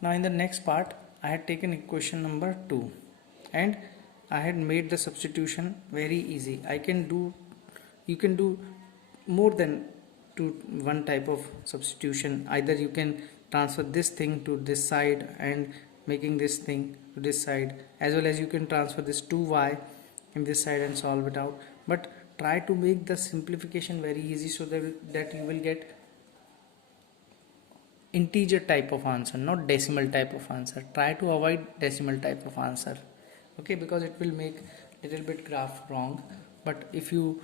Now in the next part I had taken equation number 2 and I had made the substitution very easy. You can do more than one type of substitution. Either you can transfer this thing to this side and making this thing to this side, as well as you can transfer this 2y in this side and solve it out. But try to make the simplification very easy so that you will get integer type of answer, not decimal type of answer. Try to avoid decimal type of answer, okay, because it will make little bit graph wrong. But if you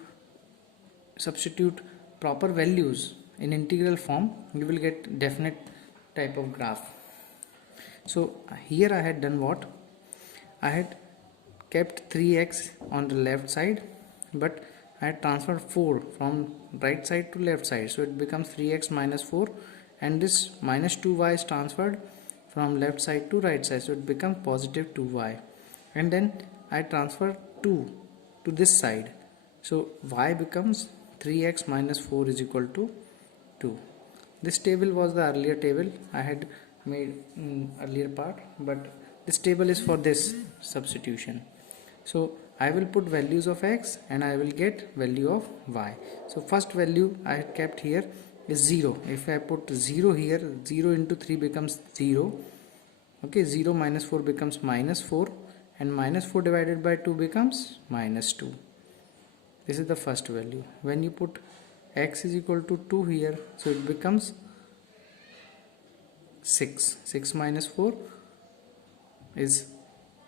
substitute proper values in integral form, you will get definite type of graph. So here I had done what? I had kept 3x on the left side, but I had transferred 4 from right side to left side, so it becomes 3x minus 4, and this minus 2y is transferred from left side to right side, so it becomes positive 2y. And then I transfer 2 to this side, so y becomes 3x minus 4 is equal to 2. This table was the earlier table I had made in earlier part, but this table is for this substitution. So I will put values of x and I will get value of y. So first value I had kept here is 0. If I put 0 here, 0 into 3 becomes 0. Okay, 0 minus 4 becomes minus 4, and minus 4 divided by 2 becomes minus 2. This is the first value. When you put x is equal to 2 here, so it becomes 6. 6 minus 4 is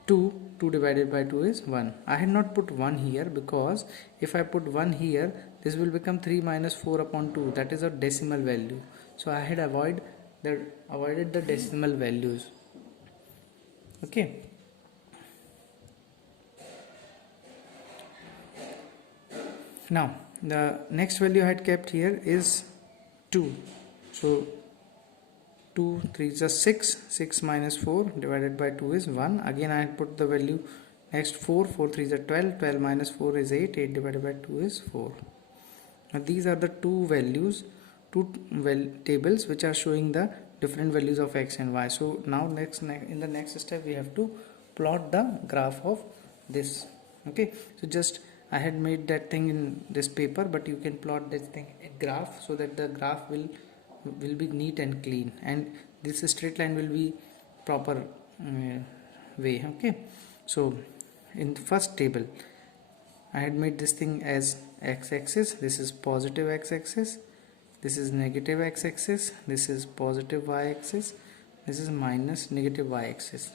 2. 2 divided by 2 is 1. I had not put 1 here because if I put 1 here, this will become 3 minus 4 upon 2. That is a decimal value. So I had avoided the decimal values. Okay. Now the next value I had kept here is 2. So 2 3 is 6. 6 minus 4 divided by 2 is 1. Again I had put the value next 4. 4 3 is 12. 12 minus 4 is 8. 8 divided by 2 is 4. Now these are the two values, tables which are showing the different values of x and y. So now in the next step we have to plot the graph of this. Okay, so just I had made that thing in this paper, but you can plot this thing in graph so that the graph will be neat and clean, and this straight line will be proper way. Okay, so in the first table I had made this thing as x-axis. This is positive x-axis, this is negative x-axis, this is positive y-axis, this is minus negative y-axis.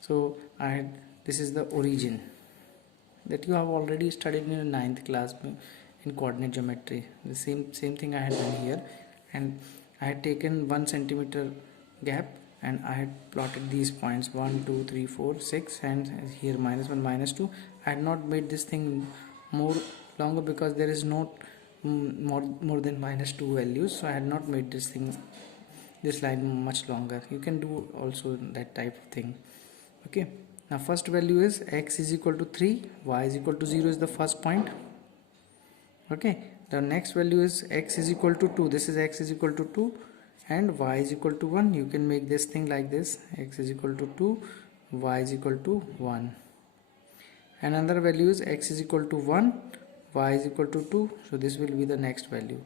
So this is the origin that you have already studied in the 9th class in coordinate geometry. The same thing I had done here, and I had taken 1 centimeter gap and I had plotted these points 1 2 3 4 6, and here minus 1 minus 2. I had not made this thing more longer because there is not more than minus 2 values, so I had not made this line much longer. You can do also that type of thing. Okay, now first value is x is equal to 3, y is equal to 0 is the first point. Okay, the next value is x is equal to 2. This is x is equal to 2 and y is equal to 1. You can make this thing like this: x is equal to 2, y is equal to 1. Another value is x is equal to 1, y is equal to 2. So this will be the next value.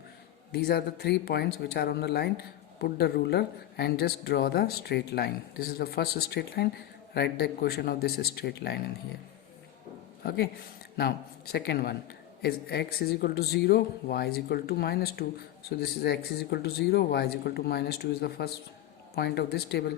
These are the 3 points which are on the line. Put the ruler and just draw the straight line. This is the first straight line. Write the equation of this straight line in here. Okay, now second one is x is equal to 0, y is equal to minus 2. So this is x is equal to 0, y is equal to minus 2 is the first point of this table.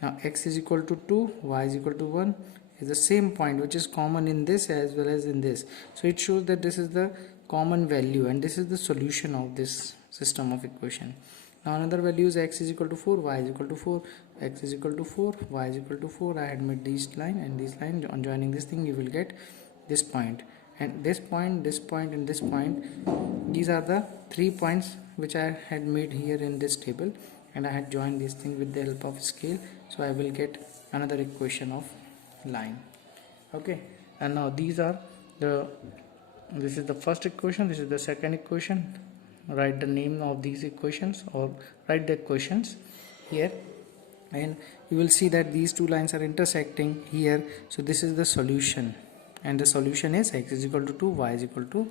Now x is equal to 2, y is equal to 1 is the same point which is common in this as well as in this. So it shows that this is the common value and this is the solution of this system of equation. Now another value is x is equal to 4, y is equal to 4, x is equal to 4, y is equal to 4. I had made this line and this line. On joining this thing you will get this point, and this point, this point and this point. These are the 3 points which I had made here in this table, and I had joined this thing with the help of scale. So I will get another equation of line. Okay, and now this is the first equation, this is the second equation. Write the name of these equations or write the equations here, and you will see that these two lines are intersecting here. So this is the solution, and the solution is x is equal to 2, y is equal to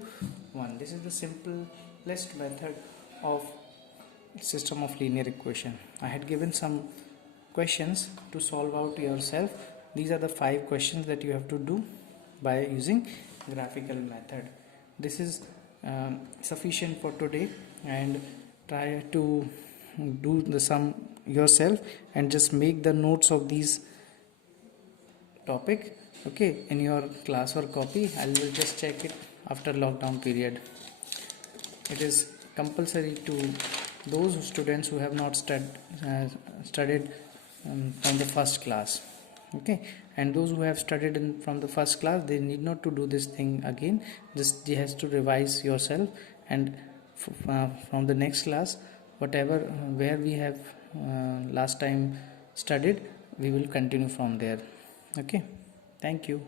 1. This is the simplest method of system of linear equation. I had given some questions to solve out yourself. These are the 5 questions that you have to do by using graphical method. This is sufficient for today, and try to do the sum yourself and just make the notes of these topic, okay, in your class or copy. I will just check it after lockdown period. It is compulsory to those students who have not studied from the first class, okay, and those who have studied from the first class, they need not to do this thing again. Just you has to revise yourself, and from the next class, whatever where we have last time studied, we will continue from there. Okay, thank you.